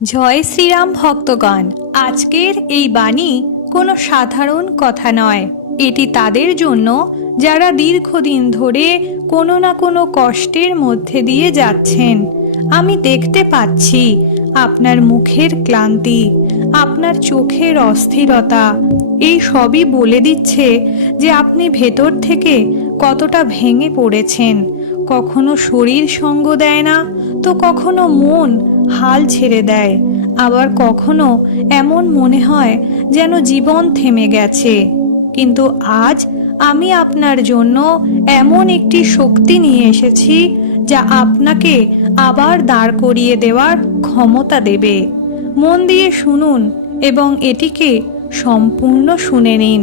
জয় শ্রীরাম ভক্তগণ। আজকের এই বাণী কোনো সাধারণ কথা নয়। এটি তাদের জন্য যারা দীর্ঘদিন ধরে কোনো না কোনো কষ্টের মধ্যে দিয়ে যাচ্ছেন। আমি দেখতে পাচ্ছি আপনার মুখের ক্লান্তি, আপনার চোখের অস্থিরতা, এই সবই বলে দিচ্ছে যে আপনি ভেতর থেকে কতটা ভেঙে পড়েছেন। কখনো শরীর সঙ্গ দেয় না, তো কখনো মন হাল ছেড়ে দেয়, আবার কখনো এমন মনে হয় যেন জীবন থেমে গেছে। কিন্তু আজ আমি আপনার জন্য এমন একটি শক্তি নিয়ে এসেছি যা আপনাকে আবার দাঁড় করিয়ে দেওয়ার ক্ষমতা দেবে। মন দিয়ে শুনুন এবং এটিকে সম্পূর্ণ শুনে নিন।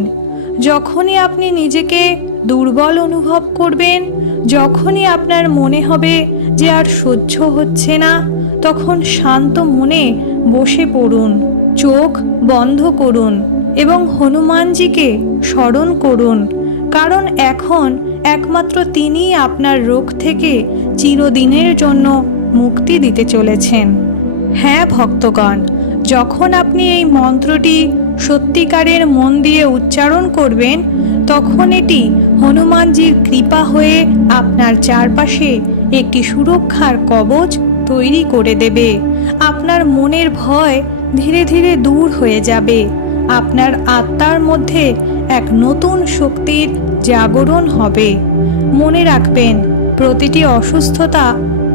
যখনই আপনি নিজেকে দুর্বল অনুভব করবেন, যখনই আপনার মনে হবে যে আর সহ্য হচ্ছে না, তখন শান্ত মনে বসে পড়ুন, চোখ বন্ধ করুন এবং হনুমানজিকে স্মরণ করুন। কারণ এখন একমাত্র তিনিই আপনার রোগ থেকে চিরদিনের জন্য মুক্তি দিতে চলেছেন। হ্যাঁ ভক্তগণ, যখন আপনি এই মন্ত্রটি সত্যিকারের মন দিয়ে উচ্চারণ করবেন, তখন এটি হনুমানজির কৃপা হয়ে আপনার চারপাশে একটি সুরক্ষার কবচ তৈরি করে দেবে। আপনার মনের ভয় ধীরে ধীরে দূর হয়ে যাবে। আপনার আত্মার মধ্যে এক নতুন শক্তির জাগরণ হবে। মনে রাখবেন, প্রতিটি অসুস্থতা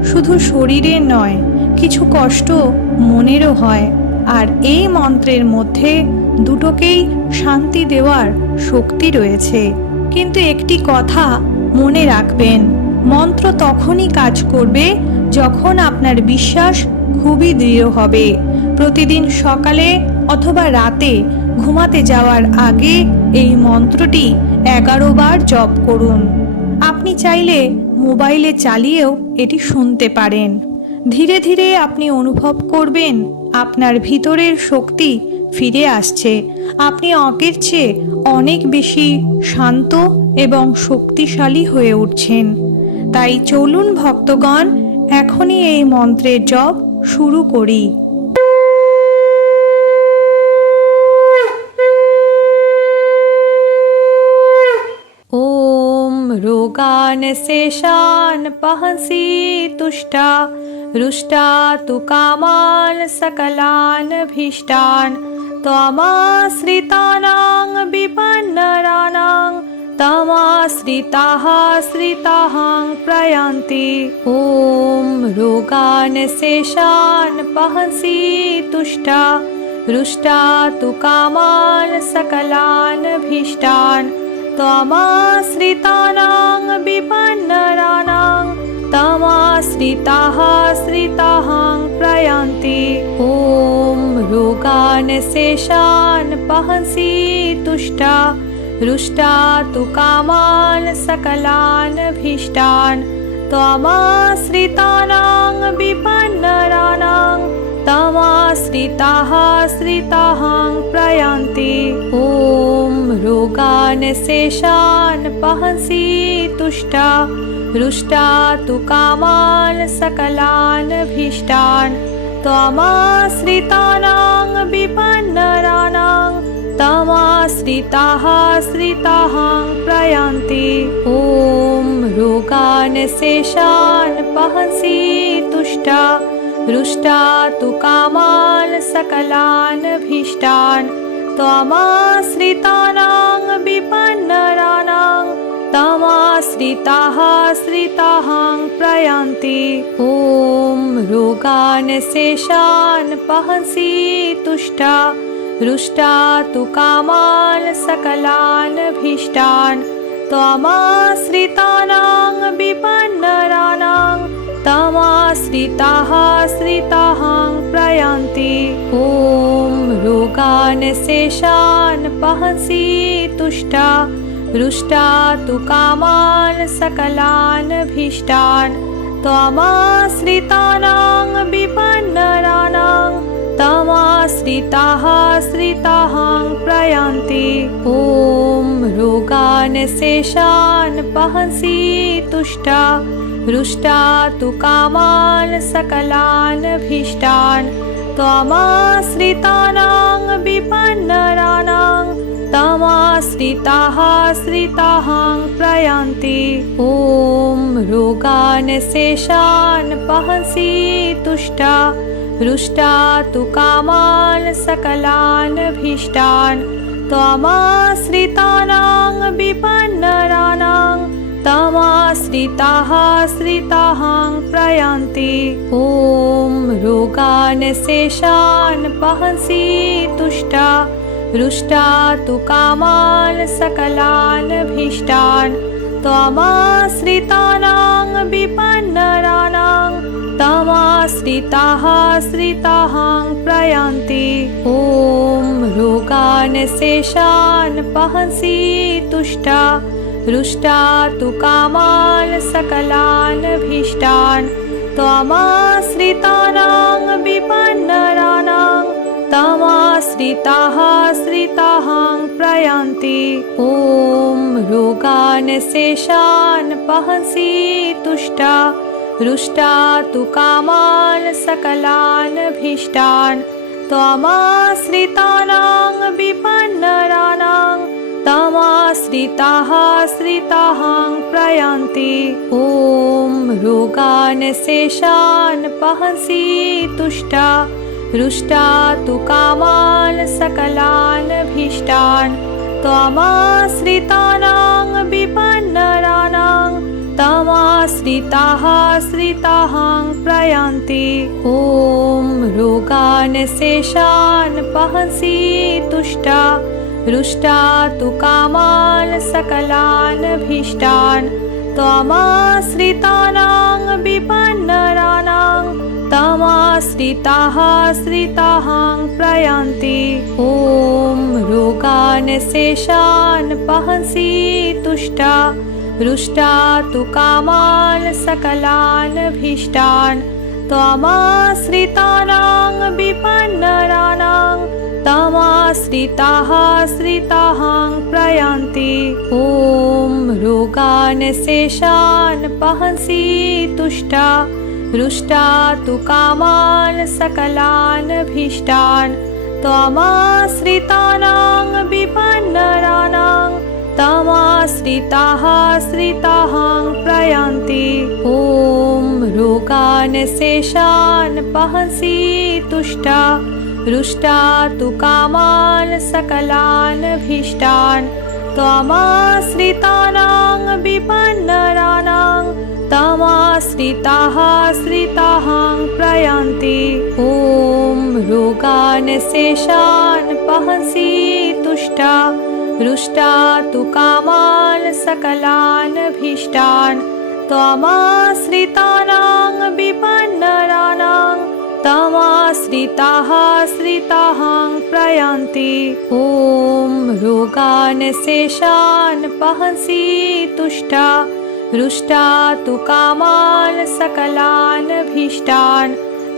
শুধু শরীরের নয়, কিছু কষ্ট মনেরও হয়। আর এই মন্ত্রের মধ্যে দুটোকেই শান্তি দেওয়ার শক্তি রয়েছে। কিন্তু একটি কথা মনে রাখবেন, মন্ত্র তখনই কাজ করবে যখন আপনার বিশ্বাস খুবই দৃঢ় হবে। প্রতিদিন সকালে অথবা রাতে ঘুমাতে যাওয়ার আগে এই মন্ত্রটি 11 বার জপ করুন। আপনি চাইলে মোবাইলে চালিয়েও এটি শুনতে পারেন। ধীরে ধীরে আপনি অনুভব করবেন আপনার ভিতরের শক্তি ফিরে আসছে। আপনি আগের চেয়ে অনেক বেশি শান্ত এবং শক্তিশালী হয়ে উঠছেন। তাই চলুন ভক্তগণ, এখনই এই মন্ত্রের জপ শুরু করি। ওম রোগান শেষান পহসি তুষ্টা রুষ্টা তু কামান সকলান ভীষ্টান ত্বমাশ্রিতানাং বিপন্নরানাং তমাশ্রিতাঃ শ্রিতাহং প্রয়ান্তি। ওম রোগান শেষান পহসি তুষ্টা রুষ্টা তু কামান সকলান ভীষ্টান ত্বমাশ্রিতানাং বিপন্নরানাং তমাশ্রিতাঃ শ্রিতাহং প্রয়ান্তি। ওম রোগান শেষান পহসি তুষ্টা রুষ্টা তু কামান সকলান ভীষ্টান ত্বমাশ্রিতানাং বিপন্নরানাং তমাশ্রিতাঃ শ্রিতাহং প্রয়ান্তি। ওম রোগান শেষান পহসি তুষ্টা রুষ্টা তু কামান সকলান ভীষ্টান ত্বমাশ্রিতানাং বিপন্নরানাং তমাশ্রিতাঃ শ্রিতাহং প্রয়ান্তি। ওম রোগান শেষান পহসি তুষ্টা রুষ্টা তু কামান সকলান ভীষ্টান ত্বমাশ্রিতানাং বিপন্নরানাং তমাশ্রিতাঃ শ্রিতাহং প্রয়ান্তি। ওম রোগান শেষান পহসি তুষ্টা রুষ্টা তু কামান সকলান ভীষ্টান ত্বমাশ্রিতানাং বিপন্নরানাং তমাশ্রিতাঃ শ্রিতাহং প্রয়ান্তি। ওম রোগান শেষান পহসি তুষ্টা রুষ্টা তু কামান সকলান ভীষ্টান ত্বমাশ্রিতানাং বিপন্নরানাং তমাশ্রিতাঃ শ্রিতাহং প্রয়ান্তি। ওম রোগান শেষান পহসি তুষ্টা রুষ্টা তু কামান সকলান ভীষ্টান त्वमाश्रितानां विपन्नराणां तमाश्रिताः श्रिताहां प्रयान्ति। ॐ रोगान् शेषान् पहंसि तुष्टा रुष्टा तु कामान् सकलान् भीष्टान् त्वमाश्रितानां विपन्नराणां तमाश्रिताः श्रिताहां प्रयान्ति। ॐ रोगान् शेषान् पहंसि तुष्टा रुष्टा तु कामान् सकलान् भीष्टान् त्वमाश्रितानां विपन्नराणां तमाश्रिताः श्रिताहां प्रयान्ति। ॐ रोगान् शेषान् पहंसि तुष्टा रुष्टा तु कामान् सकलान् भीष्टान् त्वमाश्रितानां विपन्नराणां तमाश्रिताः श्रिताहां प्रयान्ति। ॐ रोगान् शेषान् पहंसि तुष्टा रुष्टा तु कामान् सकलान् भीष्टान् त्वमाश्रितानां विपन्नराणां तमाश्रिताः श्रिताहां प्रयान्ति। ॐ रोगान् शेषान् पहंसि तुष्टा रुष्टा तु कामान् सकलान् भीष्टान् त्वमाश्रितानां विपन्नराणां तमाश्रिताः श्रिताहां प्रयान्ति। ॐ रोगान् शेषान् पहंसि तुष्टा रुष्टा तु कामान् सकलान् भीष्टान् त्वमाश्रितानां विपन्नराणां तमाश्रिताः श्रिताहां प्रयान्ति। ॐ रोगान् शेषान् पहंसि तुष्टा रुष्टा तु कामान् सकलान् भीष्टान् त्वमाश्रितानां विपन्नराणां तमाश्रिताः श्रिताहां प्रयान्ति। ॐ रोगान् शेषान् पहंसि तुष्टा रुष्टा तु कामान् सकलान् भीष्टान् त्वमाश्रितानां विपन्नराणां तमाश्रिताः श्रिताहां प्रयान्ति। ॐ रोगान् शेषान् पहंसि तुष्टा रुष्टा तु कामान् सकलान् भीष्टान् त्वमाश्रितानां विपन्नराणां तमाश्रिताः श्रिताहां प्रयान्ति। ॐ रोगान् शेषान् पहंसि तुष्टा रुष्टा तु कामान् सकलान् भीष्टान् त्वमाश्रितानां विपन्नराणां तमाश्रिताः श्रिताहां प्रयान्ति। ॐ रोगान् शेषान् पहंसि तुष्टा रुष्टा तु कामान् सकलान् भीष्टान्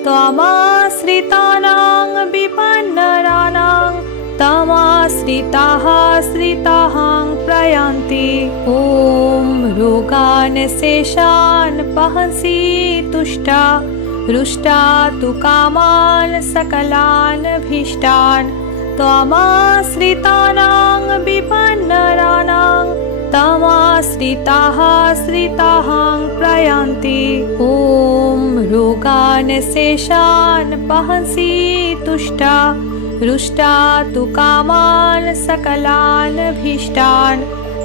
त्वमाश्रितानां विपन्नराणां तमाश्रिताः श्रिताहां प्रयान्ति। ॐ रोगान् शेषान् पहंसि तुष्टा रुष्टा तु कामान् सकलान् भीष्टान् त्वमाश्रितानां विपन्नराणां तमाश्रिताः श्रिताहां प्रयान्ति। ॐ रोगान् शेषान् पहंसि तुष्टा रुष्टा तु कामान् सकलान् भीष्टान्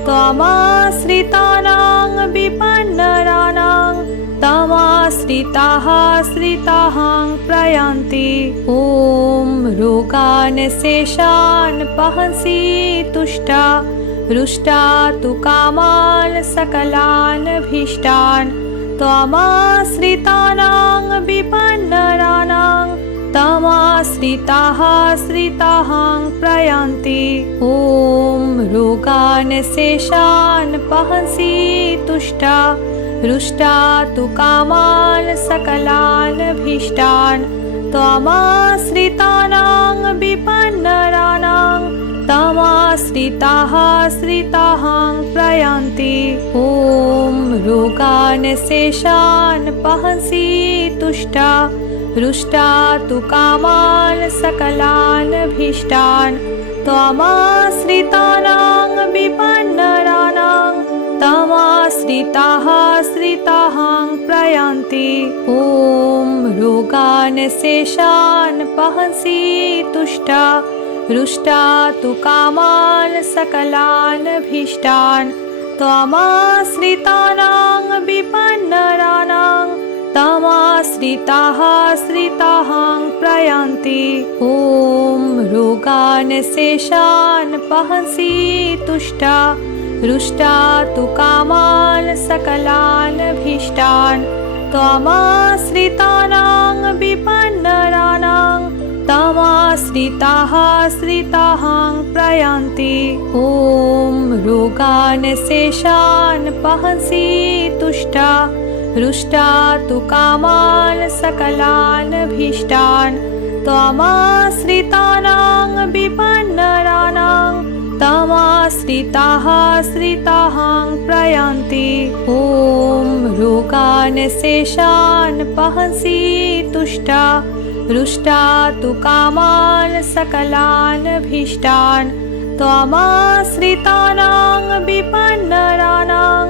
त्वमाश्रितानां विपन्नराणां तमाश्रिताः श्रिताहां प्रयान्ति। ॐ रोगान् शेषान् पहंसि तुष्टा रुष्टा तु कामान् सकलान् भीष्टान् त्वमाश्रितानां विपन्नराणां तमाश्रिताः श्रिताहां प्रयान्ति। ॐ रोगान् शेषान् पहंसि तुष्टा रुष्टा तु कामान् सकलान् भीष्टान् त्वमाश्रितानां विपन्नराणां तमाश्रिताः श्रिताहां प्रयान्ति। ॐ रोगान् शेषान् पहंसि तुष्टा रुष्टा तु कामान् सकलान् भीष्टान् त्वमाश्रितानां विपन्नराणां तमाश्रिताः श्रिताहां प्रयान्ति ॐ रोगान् शेषान् पहंसि तुष्टा रुष्टा तु कामान् सकलान् भीष्टान् त्वमाश्रितानां विपन्नराणां तमाश्रिताः श्रिताहां प्रयान्ति ॐ रोगान् शेषान् पहंसि तुष्टा रुष्टा तु कामान् सकलान् भीष्टान् त्वमाश्रितानां विपन्नराणां तमाश्रिताः श्रिताहां प्रयान्ति ॐ रोगान् शेषान् पहंसि तुष्टा रुष्टा तु कामान् सकलान् भीष्टान् त्वमाश्रितानां विपन्नराणां तमाश्रिताः श्रिताहां प्रयान्ति ॐ रोगान् शेषान् पहंसि तुष्टा रुष्टा तु कामान् सकलान् भीष्टान् त्वमाश्रितानां विपन्नराणां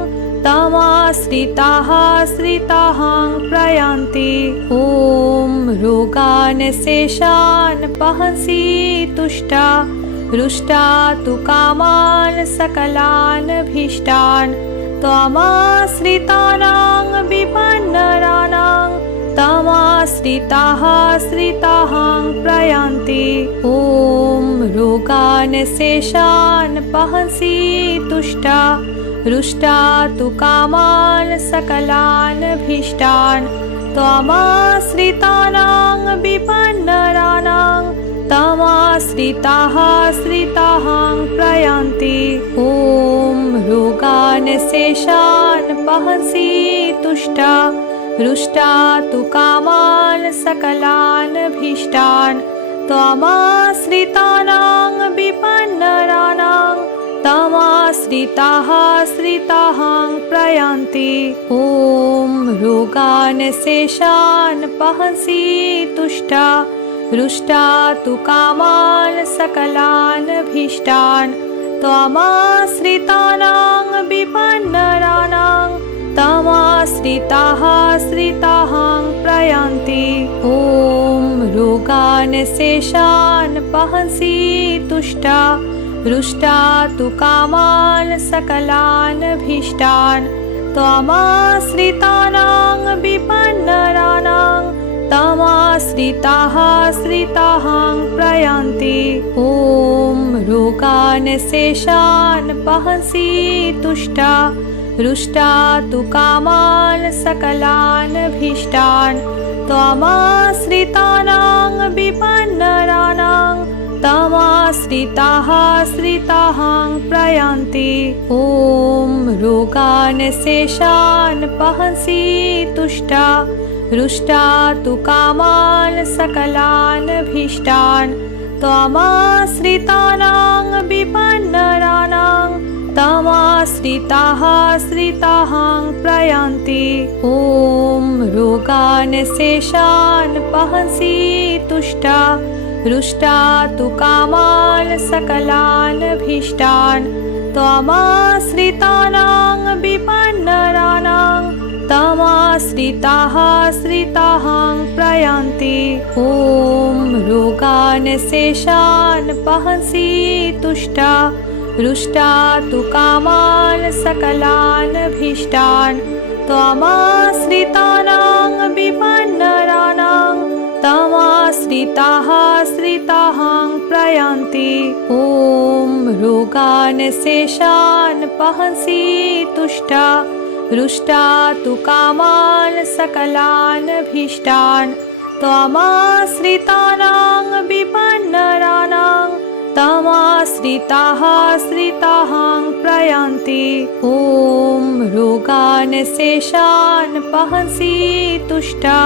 तमाश्रिताः श्रिताहां प्रयान्ति ॐ रोगान् शेषान् पहंसि तुष्टा रुष्टा तु कामान् सकलान् भीष्टान् त्वमाश्रितानां विपन्नराणां तमाश्रिताः श्रिताहां प्रयान्ति ॐ रोगान् शेषान् पहंसि तुष्टा रुष्टा तु कामान् सकलान् भीष्टान् त्वमाश्रितानां विपन्नराणां तमाश्रिताः श्रिताहां प्रयान्ति ॐ रोगान् शेषान् पहंसि तुष्टा रुष्टा तु कामान् सकलान् भीष्टान् त्वमाश्रितानां विपन्नराणां तमाश्रिताः श्रिताहां प्रयान्ति ॐ रोगान् शेषान् पहंसि तुष्टा रुष्टा तु कामान् सकलान् भीष्टान् त्वमाश्रितानां विपन्नराणां तमाश्रिताः श्रिताहां प्रयान्ति ॐ रोगान् शेषान् पहंसि तुष्टा रुष्टा तु कामान् सकलान् भीष्टान् त्वमाश्रितानां विपन्नराणां तमाश्रिताः श्रिताहां प्रयान्ति ॐ रोगान् शेषान् पहंसि तुष्टा रुष्टा तु कामान् सकलान् भीष्टान् त्वमाश्रितानां विपन्नराणां तमाश्रिताः श्रिताहां प्रयान्ति ॐ रोगान् शेषान् पहंसि तुष्टा रुष्टा तु कामान् सकलान् भीष्टान् त्वमाश्रितानां विपन्नराणां तमाश्रिताः श्रिताहां प्रयान्ति ॐ रोगान् शेषान् पहंसि तुष्टा रुष्टा तु कामान् सकलान् भीष्टान् त्वमाश्रितानां विपन्नराणां तमाश्रिताः श्रिताहां प्रयान्ति ॐ रोगान् शेषान् पहंसि तुष्टा रुष्टा तु कामान् सकलान् भीष्टान् त्वमाश्रितानां विपन्नराणां तमाश्रिताः श्रिताहां प्रयान्ति ॐ रोगान् शेषान् पहंसि तुष्टा रुष्टा तु कामान् सकलान् भीष्टान् त्वमाश्रितानां विपन्नराणां तमाश्रिताः श्रिताहां प्रयान्ति ॐ रोगान् शेषान् पहंसि तुष्टा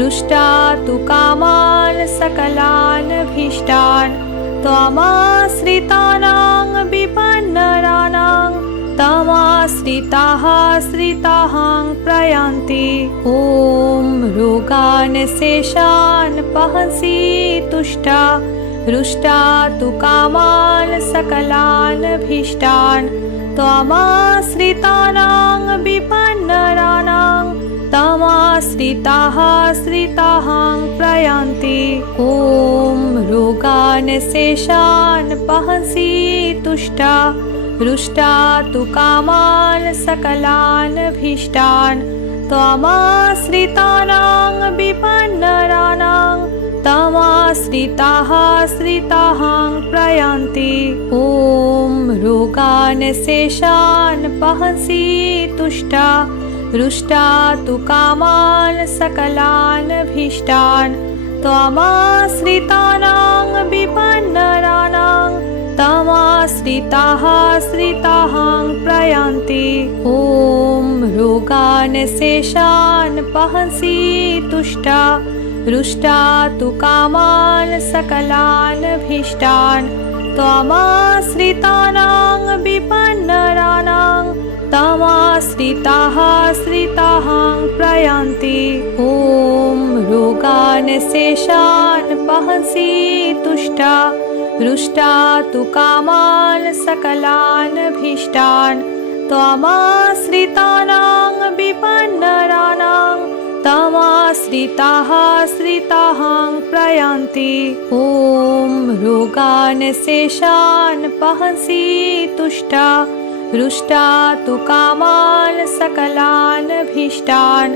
रुष्टा तु कामान् सकलान् भीष्टान् त्वमाश्रितानां विपन्नराणां तमाश्रिताः तमाश्रिताः श्रिताहां प्रयान्ति। ॐ रोगान् शेषान् पहंसि तुष्टा रुष्टा तु कामान् सकलान् भीष्टान् त्वमाश्रितानां विपन्नराणां तमाश्रिताः श्रिताहां प्रयान्ति। ॐ रोगान् शेषान् पहंसि तुष्टा रुष्टा तु कामान् सकलान् भीष्टान् त्वमाश्रितानां विपन्नराणां तमाश्रिताः श्रिताहां प्रयान्ति। ॐ रोगान् शेषान् पहंसि तुष्टा रुष्टा तु कामान् सकलान् भीष्टान् त्वमाश्रितानां विपन्नराणां तमाश्रिताः श्रिताहां प्रयान्ति। ॐ रोगान् शेषान् पहंसि तुष्टा रुष्टा तु कामान् सकलान् भीष्टान् त्वमाश्रितानां विपन्नराणां तमाश्रिताः श्रिताहां प्रयान्ति। ॐ रोगान् शेषान् पहंसि तुष्टा रुष्टा तु कामान् सकलान् भीष्टान् त्वमाश्रितानां विपन्नराणां तमाश्रिताः श्रिताहां प्रयान्ति। ॐ रोगान् शेषान् पहंसि तुष्टा रुष्टा तु कामान् सकलान् भीष्टान्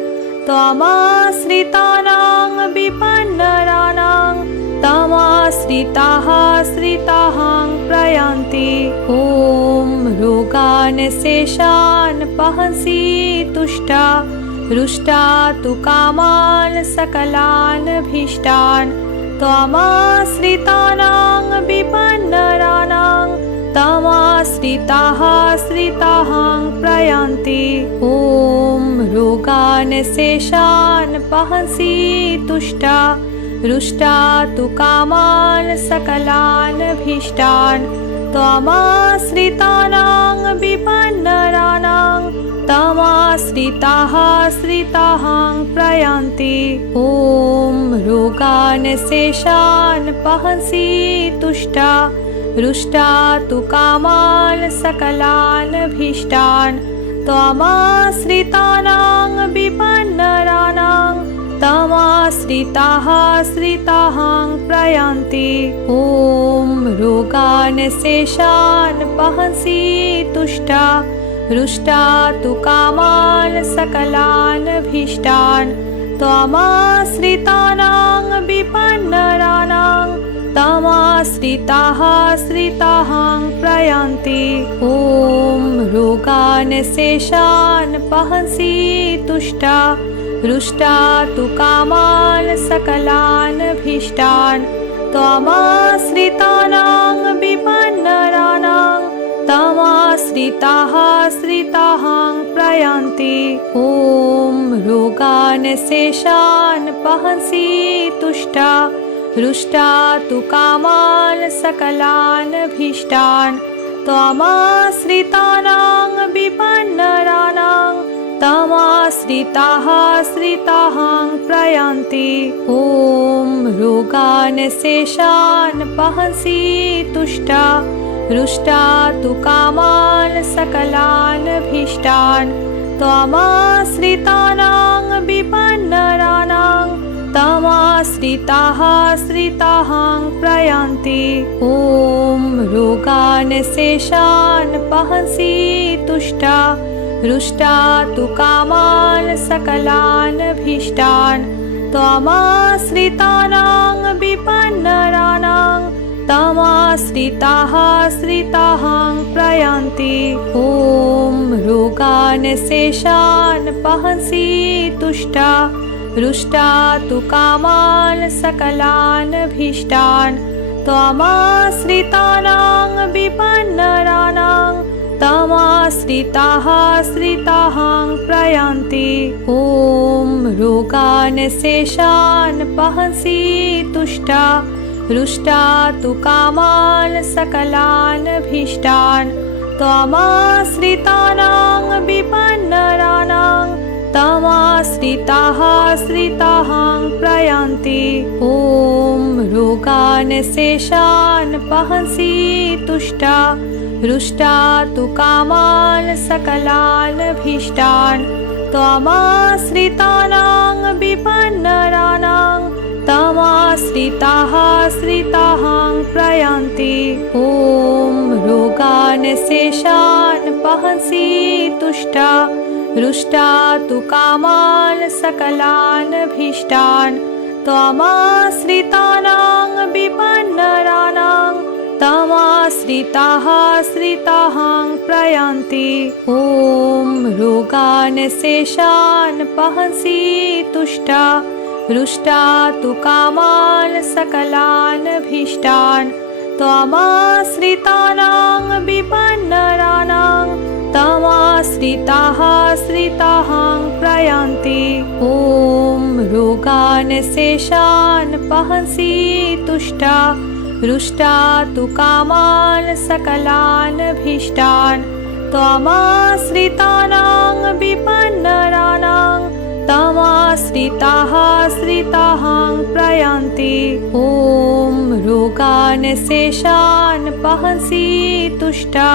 त्वमाश्रितानां विपन्नराणां तमाश्रिताः श्रिताहां प्रयान्ति। ॐ रोगान् शेषान् पहंसि तुष्टा रुष्टा तु कामान् सकलान् भीष्टान् त्वमाश्रितानां विपन्नराणां तमाश्रिताः श्रिताहां प्रयान्ति। ॐ रोगान् शेषान् पहंसि तुष्टा रुष्टा तु कामान् सकलान् भीष्टान् त्वमाश्रितानां विपन्नराणां तमाश्रिताः श्रिताहां प्रयान्ति। ॐ रोगान् शेषान् पहंसि तुष्टा रुष्टा तु कामान् सकलान् भीष्टान् त्वमाश्रितानां विपन्नराणां तमाश्रिताः श्रिताहां प्रयान्ति। ॐ रोगान् शेषान् पहंसि तुष्टा रुष्टा तु कामान् सकलान् भीष्टान् त्वमाश्रितानां विपन्नराणां तमाश्रिताः श्रिताहां प्रयान्ति। ॐ रोगान् शेषान् पहंसि तुष्टा रुष्टा तु कामान् सकलान् भीष्टान् त्वमाश्रितानां विपन्नराणां तमाश्रिताः श्रिताहां प्रयान्ति। ॐ रोगान् शेषान् पहंसि तुष्टा रुष्टा तु कामान् सकलान् भीष्टान् त्वमाश्रितानां विपन्नराणां तमाश्रिताः श्रिताहां प्रयान्ति। ॐ रोगान् शेषान् पहंसि तुष्टा रुष्टा तु कामान् सकलान् भीष्टान् त्वमाश्रितानां विपन्नराणां तमाश्रिताः श्रिताहां प्रयान्ति। ॐ रोगान् शेषान् पहंसि तुष्टा रुष्टा तु कामान् सकलान् भीष्टान् त्वमाश्रितानां विपन्नराणां तमाश्रिताः श्रिताहां प्रयान्ति। ॐ रोगान् शेषान् पहंसि तुष्टा रुष्टा तु कामान् सकलान् भीष्टान् त्वमाश्रितानां विपन्नराणां तमाश्रिताः श्रिताहां प्रयान्ति। ॐ रोगान् शेषान् पहंसि तुष्टा रुष्टा तु कामान् सकलान् भीष्टान् त्वमाश्रितानां विपन्नराणां तमाश्रिताः श्रिताहां प्रयान्ति। ॐ रोगान् शेषान् पहंसि तुष्टा रुष्टा तु कामान् सकलान् भीष्टान् त्वमाश्रितानां विपन्नराणां तमाश्रिताः श्रिताहां प्रयान्ति। ॐ रोगान् शेषान् पहंसि तुष्टा रुष्टा तु कामान् सकलान् भीष्टान् त्वमाश्रितानां विपन्नराणां तमाश्रिताः श्रिताहां प्रयान्ति। ॐ रोगान् शेषान् पहंसि तुष्टा रुष्टा तु कामान् सकलान् भीष्टान् त्वमाश्रितानां विपन्नराणां तमाश्रिताः श्रिताहां प्रयान्ति। ॐ रोगान् शेषान् पहंसि तुष्टा रुष्टा तु कामान् सकलान् भीष्टान् त्वमाश्रितानां विपन्नराणां तमाश्रिताः श्रिताहां प्रयान्ति। ॐ रोगान् शेषान् पहंसि तुष्टा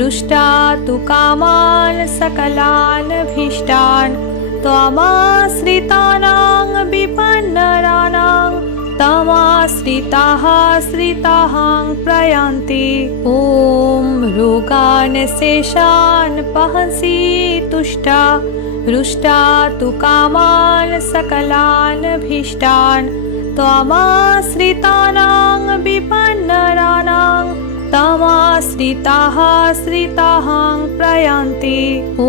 रुष्टा तु कामान् सकलान् भीष्टान् त्वमाश्रितानां विपन्नराणां तमाश्रिताः श्रिताहां प्रयान्ति। ॐ रोगान् शेषान् पहंसि तुष्टा रुष्टा तु कामान् सकलान् भीष्टान् त्वमाश्रितानां विपन्नराणां तमाश्रिताः श्रिताहां प्रयान्ति। ॐ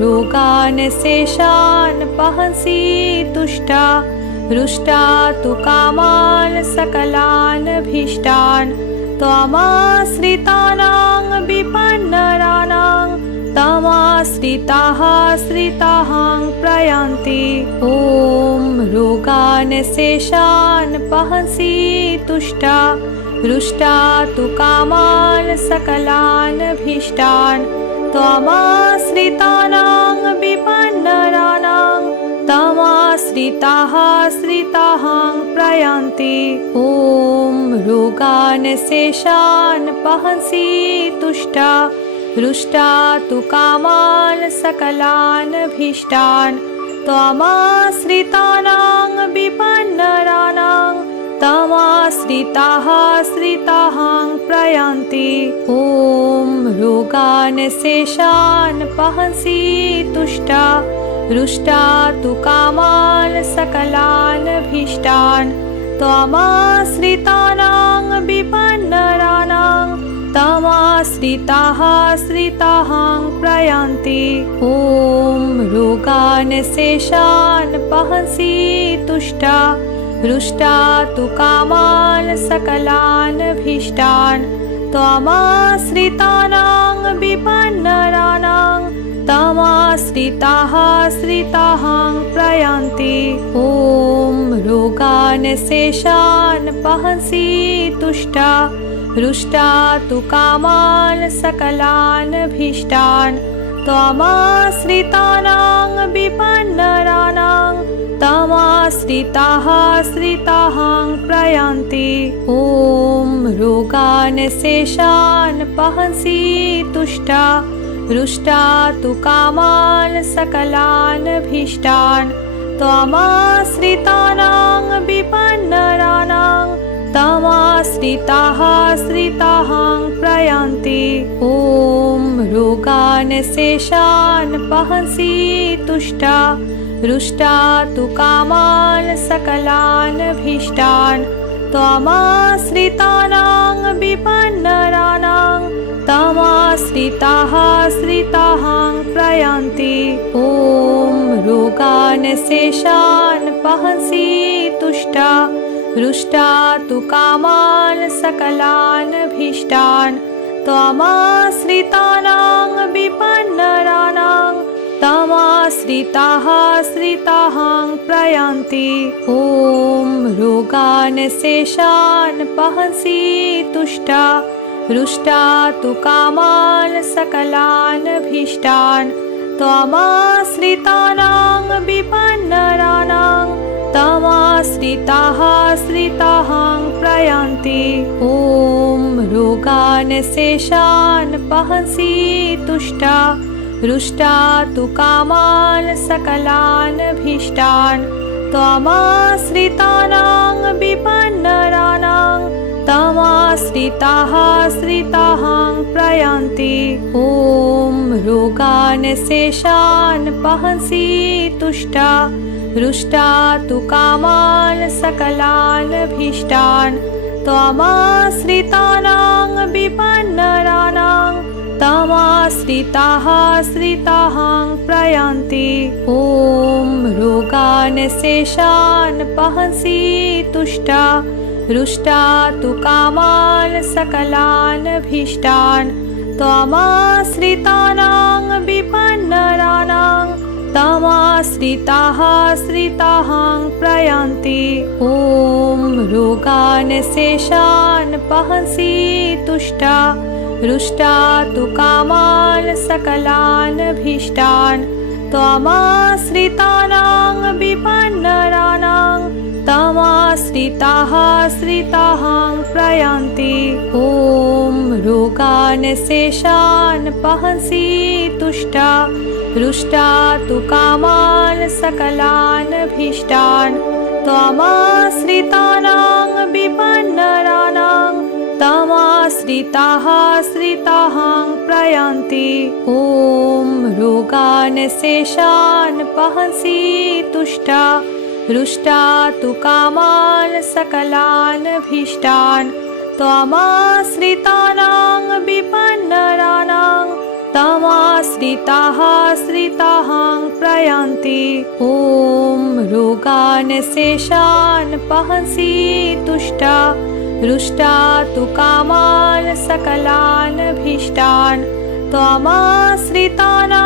रोगान् शेषान् पहंसि तुष्टा रुष्टा तु कामान् सकलान् भीष्टान् त्वमाश्रितानां विपन्नराणां तमाश्रिताः श्रिताहां प्रयान्ति। ॐ रोगान् शेषान् पहंसि तुष्टा रुष्टा तु कामान् सकलान् भीष्टान् त्वमाश्रितानां विपन्नराणां तमाश्रिताः श्रिताहां प्रयान्ति। ॐ रोगान् शेषान् पहंसि तुष्टा रुष्टा तु कामान् सकलान् भीष्टान् त्वमाश्रितानां विपन्नराणां तमाश्रिताः श्रिताहां प्रयान्ति। ॐ रोगान् शेषान् पहंसि तुष्टा रुष्टा तु कामान् सकलान् भीष्टान् त्वमाश्रितानां विपन्नराणां तमाश्रिताः श्रिताहां प्रयान्ति। ॐ रोगान् शेषान् पहंसि तुष्टा रुष्टा तु कामान् सकलान् भीष्टान् त्वमाश्रितानां विपन्नराणां तमाश्रिताः श्रिताहां प्रयान्ति। ॐ रोगान् शेषान् पहंसि तुष्टा रुष्टा तु कामान् सकलान् भीष्टान् त्वमाश्रितानां विपन्नराणां तमाश्रिताः श्रिताहां प्रयान्ति। ॐ रोगान् शेषान् पहंसि तुष्टा रुष्टा तु कामान् सकलान् भीष्टान् त्वमाश्रितानां विपन्नराणां तमाश्रिताः श्रिताहां प्रयान्ति। ॐ रोगान् शेषान् पहंसि तुष्टा रुष्टा तु कामान् सकलान् भीष्टान् त्वमाश्रितानां विपन्नराणां तमाश्रिताः श्रिताहां प्रयान्ति। ॐ रोगान् शेषान् पहंसि तुष्टा रुष्टा तु कामान् सकलान् भीष्टान् त्वमाश्रितानां विपन्नराणां तमाश्रिताः श्रिताहां प्रयान्ति। ॐ रोगान् शेषान् पहंसि तुष्टा हृष्टा तु कामान् सकलान् भीष्टान् त्वमाश्रितानां विपन्नराणां तमाश्रिताः श्रिताहां प्रयान्ति ॐ रोगान् शेषान् पहंसि तुष्टा हृष्टा तु कामान् सकलान् भीष्टान् त्वमाश्रितानां विपन्नराणां तमाश्रिताः श्रिताहां प्रयान्ति ॐ रोगान् शेषान् पहंसि तुष्टा हृष्टा तु कामान् सकलान् भीष्टान् त्वमाश्रितानां विपन्नराणां तमाश्रिताः श्रिताहां प्रयान्ति ॐ रोगान् शेषान् पहंसि तुष्टा हृष्टा तु कामान् सकलान् भीष्टान् त्वमाश्रितानां विपन्नराणां तमाश्रिताः श्रिताहां प्रयान्ति ॐ रोगान् शेषान् पहंसि तुष्टा हृष्टा तु कामान् सकलान् भीष्टान् त्वमाश्रितानां विपन्नराणां तमाश्रिताः श्रिताहां प्रयान्ति ॐ रोगान् शेषान् पहंसि तुष्टा हृष्टा तु कामान् सकलान् भीष्टान् त्वमाश्रितानां विपन्नराणां तमाश्रिताः श्रिताहां प्रयान्ति ॐ रोगान् शेषान् पहंसि तुष्टा हृष्टा तु कामान् सकलान् भीष्टान् त्वमाश्रितानां विपन्नराणां तमाश्रिताः श्रिताहां प्रयान्ति ॐ रोगान् शेषान् पहंसि तुष्टा हृष्टा तु कामान् सकलान् भीष्टान् त्वमाश्रितानां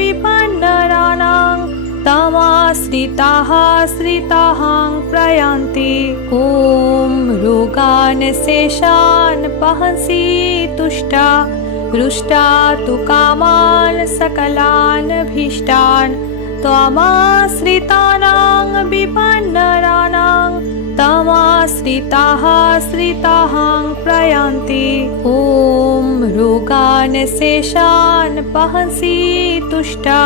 विपन्नराणां तमाश्रिताः श्रिताहां प्रयान्ति ॐ रोगान् शेषान् पहंसि तुष्टा हृष्टा तु कामान् सकलान् भीष्टान् त्वमाश्रितानां विपन्नराणां तमाश्रिताः श्रिताहां प्रयान्ति ॐ रोगान् शेषान् पहंसि तुष्टा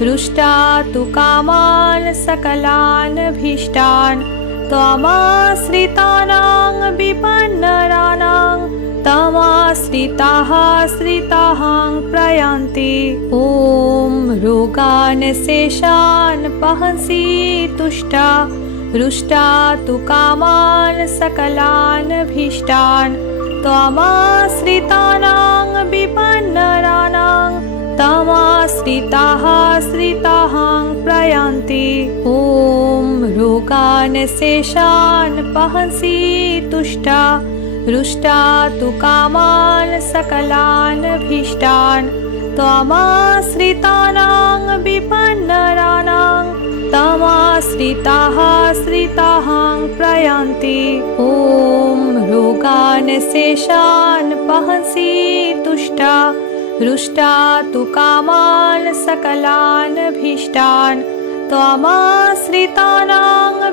हृष्टा तु कामान् सकलान् भीष्टान् त्वमाश्रितानां विपन्नराणां तमाश्रिताः श्रिताहां प्रयान्ति ॐ रोगान् शेषान् पहंसि तुष्टा हृष्टा तु कामान् सकलान् भीष्टान् त्वमाश्रितानां विपन्नराणां तमाश्रिताः श्रिताहां प्रयान्ति ॐ रोगान् शेषान् पहंसि तुष्टा हृष्टा तु कामान् सकलान् भीष्टान् त्वमाश्रितानां विपन्नराणां तमाश्रिताः श्रिताहां प्रयान्ति ॐ रोगान् शेषान् पहंसि तुष्टा हृष्टा तु कामान् सकलान् भीष्टान् त्वमाश्रितानां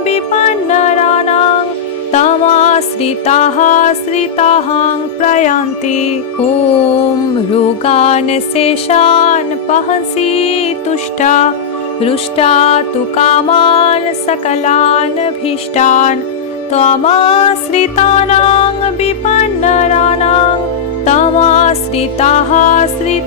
विपन्नराणां तमाश्रिताः श्रिताहां प्रयान्ति ॐ रोगान् शेषान् पहंसि तुष्टा हृष्टा तु कामान् सकलान् भीष्टान् त्वमाश्रितानां विपन्नराणां तमाश्रिताः श्रिताहां